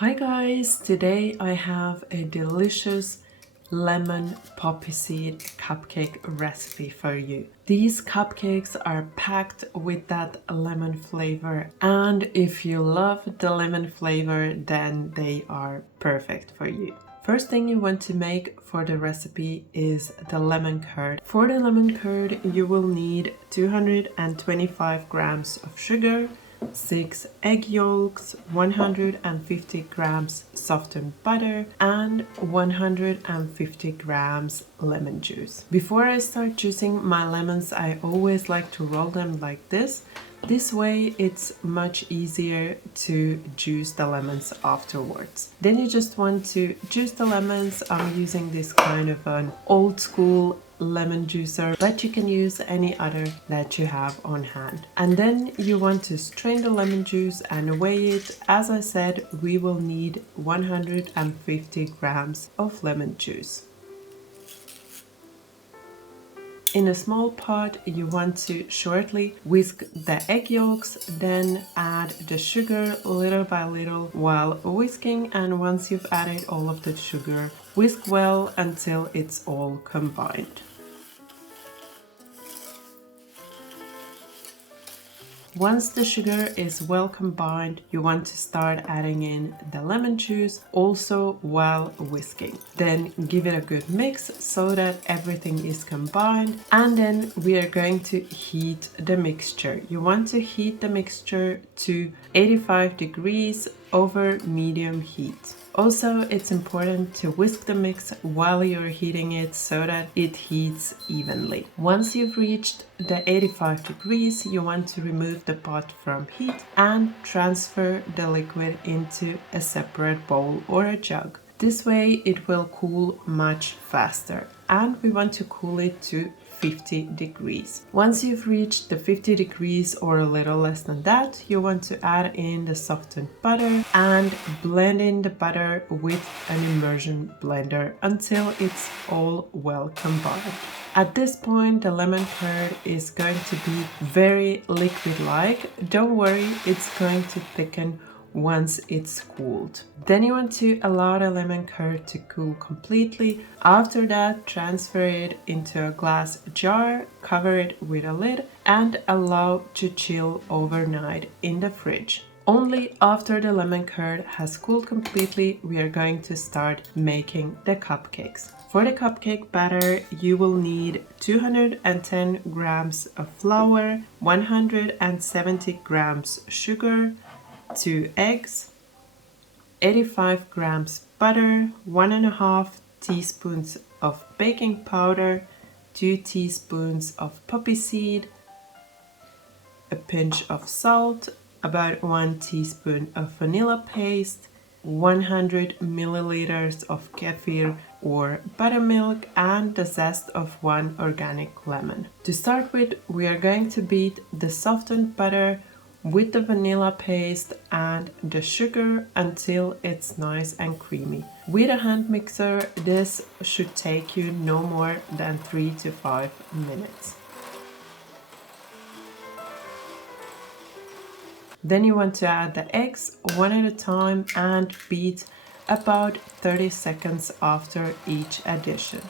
Hi guys, today I have a delicious lemon poppy seed cupcake recipe for you. These cupcakes are packed with that lemon flavor, and if you love the lemon flavor, then they are perfect for you. First thing you want to make for the recipe is the lemon curd. For the lemon curd, you will need 225 grams of sugar, 6 egg yolks, 150 grams softened butter, and 150 grams lemon juice. Before I start juicing my lemons, I always like to roll them like this. This way it's much easier to juice the lemons afterwards. Then you just want to juice the lemons. I'm using this kind of an old school lemon juicer, but you can use any other that you have on hand. And then you want to strain the lemon juice and weigh it. As I said, we will need 150 grams of lemon juice. In a small pot, you want to shortly whisk the egg yolks, then add the sugar little by little while whisking, and once you've added all of the sugar, whisk well until it's all combined. Once the sugar is well combined, you want to start adding in the lemon juice, also while whisking. Then give it a good mix so that everything is combined, and then we are going to heat the mixture. You want to heat the mixture to 85 degrees over medium heat. Also, it's important to whisk the mix while you're heating it so that it heats evenly. Once you've reached the 85 degrees, you want to remove the pot from heat and transfer the liquid into a separate bowl or a jug. This way it will cool much faster, and we want to cool it to 50 degrees. Once you've reached the 50 degrees or a little less than that, you want to add in the softened butter and blend in the butter with an immersion blender until it's all well combined. At this point, the lemon curd is going to be very liquid-like. Don't worry, it's going to thicken once it's cooled. Then you want to allow the lemon curd to cool completely. After that, transfer it into a glass jar, cover it with a lid, and allow to chill overnight in the fridge. Only after the lemon curd has cooled completely, we are going to start making the cupcakes. For the cupcake batter, you will need 210 grams of flour, 170 grams sugar, 2 eggs, 85 grams butter, 1.5 teaspoons of baking powder, 2 teaspoons of poppy seed, a pinch of salt, about 1 teaspoon of vanilla paste, 100 milliliters of kefir or buttermilk, and the zest of 1 organic lemon. To start with, we are going to beat the softened butter with the vanilla paste and the sugar until it's nice and creamy. With a hand mixer, this should take you no more than 3 to 5 minutes. Then you want to add the eggs one at a time and beat about 30 seconds after each addition.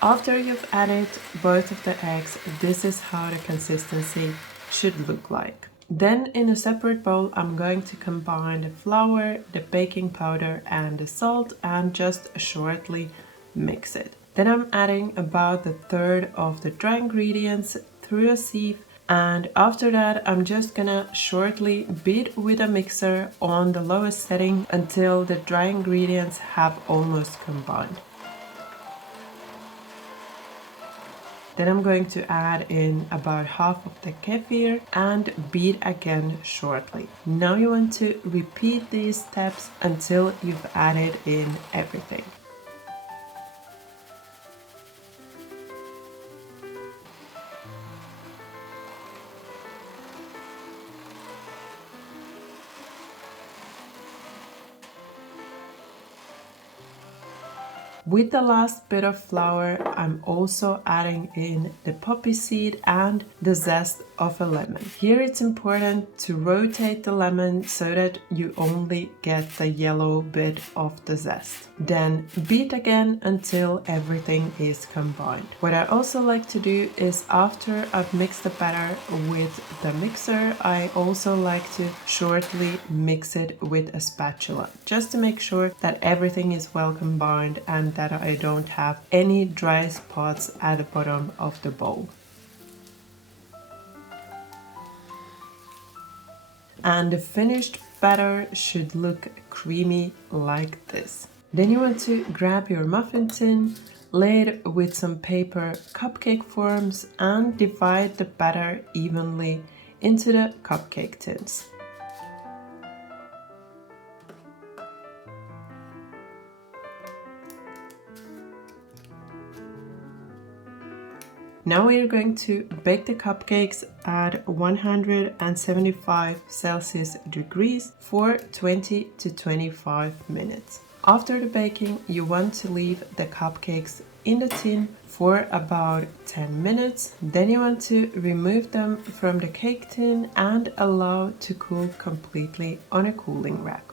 After you've added both of the eggs, this is how the consistency should look like. Then in a separate bowl, I'm going to combine the flour, the baking powder and the salt and just shortly mix it. Then I'm adding about the third of the dry ingredients through a sieve, and after that I'm just gonna shortly beat with a mixer on the lowest setting until the dry ingredients have almost combined. Then I'm going to add in about half of the kefir and beat again shortly. Now you want to repeat these steps until you've added in everything. With the last bit of flour, I'm also adding in the poppy seed and the zest of a lemon. Here it's important to rotate the lemon so that you only get the yellow bit of the zest. Then beat again until everything is combined. What I also like to do is after I've mixed the batter with the mixer, I also like to shortly mix it with a spatula, just to make sure that everything is well combined and that I don't have any dry spots at the bottom of the bowl. And the finished batter should look creamy like this. Then you want to grab your muffin tin, lay it with some paper cupcake forms and divide the batter evenly into the cupcake tins. Now we are going to bake the cupcakes at 175 Celsius degrees for 20 to 25 minutes. After the baking, you want to leave the cupcakes in the tin for about 10 minutes. Then you want to remove them from the cake tin and allow to cool completely on a cooling rack.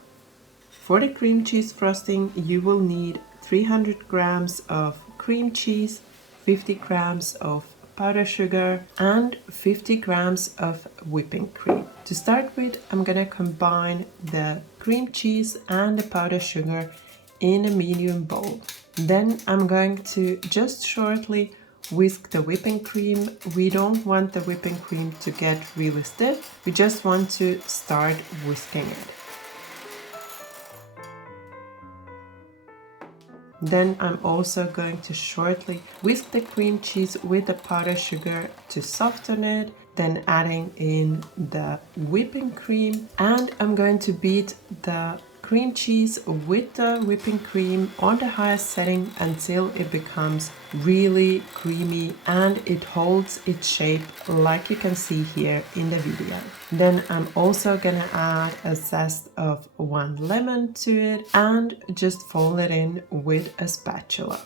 For the cream cheese frosting, you will need 300 grams of cream cheese, 50 grams of powdered sugar and 50 grams of whipping cream. To start with, I'm gonna combine the cream cheese and the powdered sugar in a medium bowl. Then I'm going to just shortly whisk the whipping cream. We don't want the whipping cream to get really stiff. We just want to start whisking it. Then I'm also going to shortly whisk the cream cheese with the powdered sugar to soften it, then adding in the whipping cream, and I'm going to beat the cream cheese with the whipping cream on the highest setting until it becomes really creamy and it holds its shape like you can see here in the video. Then I'm also gonna add a zest of 1 lemon to it and just fold it in with a spatula.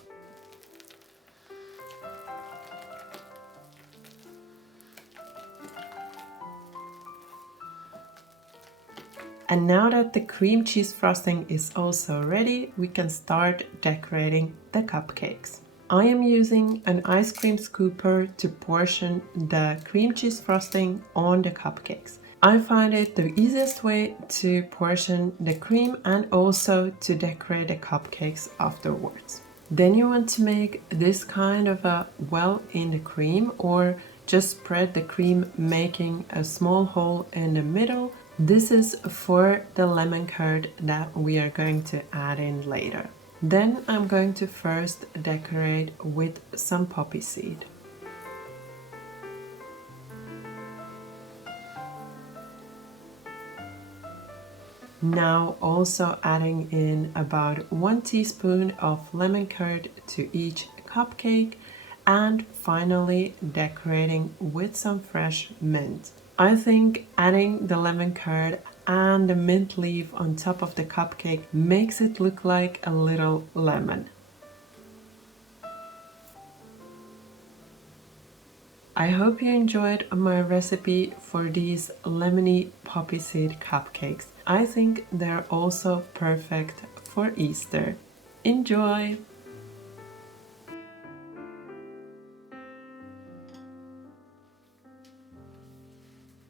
And now that the cream cheese frosting is also ready, we can start decorating the cupcakes. I am using an ice cream scooper to portion the cream cheese frosting on the cupcakes. I find it the easiest way to portion the cream and also to decorate the cupcakes afterwards. Then you want to make this kind of a well in the cream, or just spread the cream making a small hole in the middle. This is for the lemon curd that we are going to add in later. Then I'm going to first decorate with some poppy seed. Now also adding in about 1 teaspoon of lemon curd to each cupcake, and finally decorating with some fresh mint. I think adding the lemon curd and the mint leaf on top of the cupcake makes it look like a little lemon. I hope you enjoyed my recipe for these lemony poppy seed cupcakes. I think they're also perfect for Easter. Enjoy!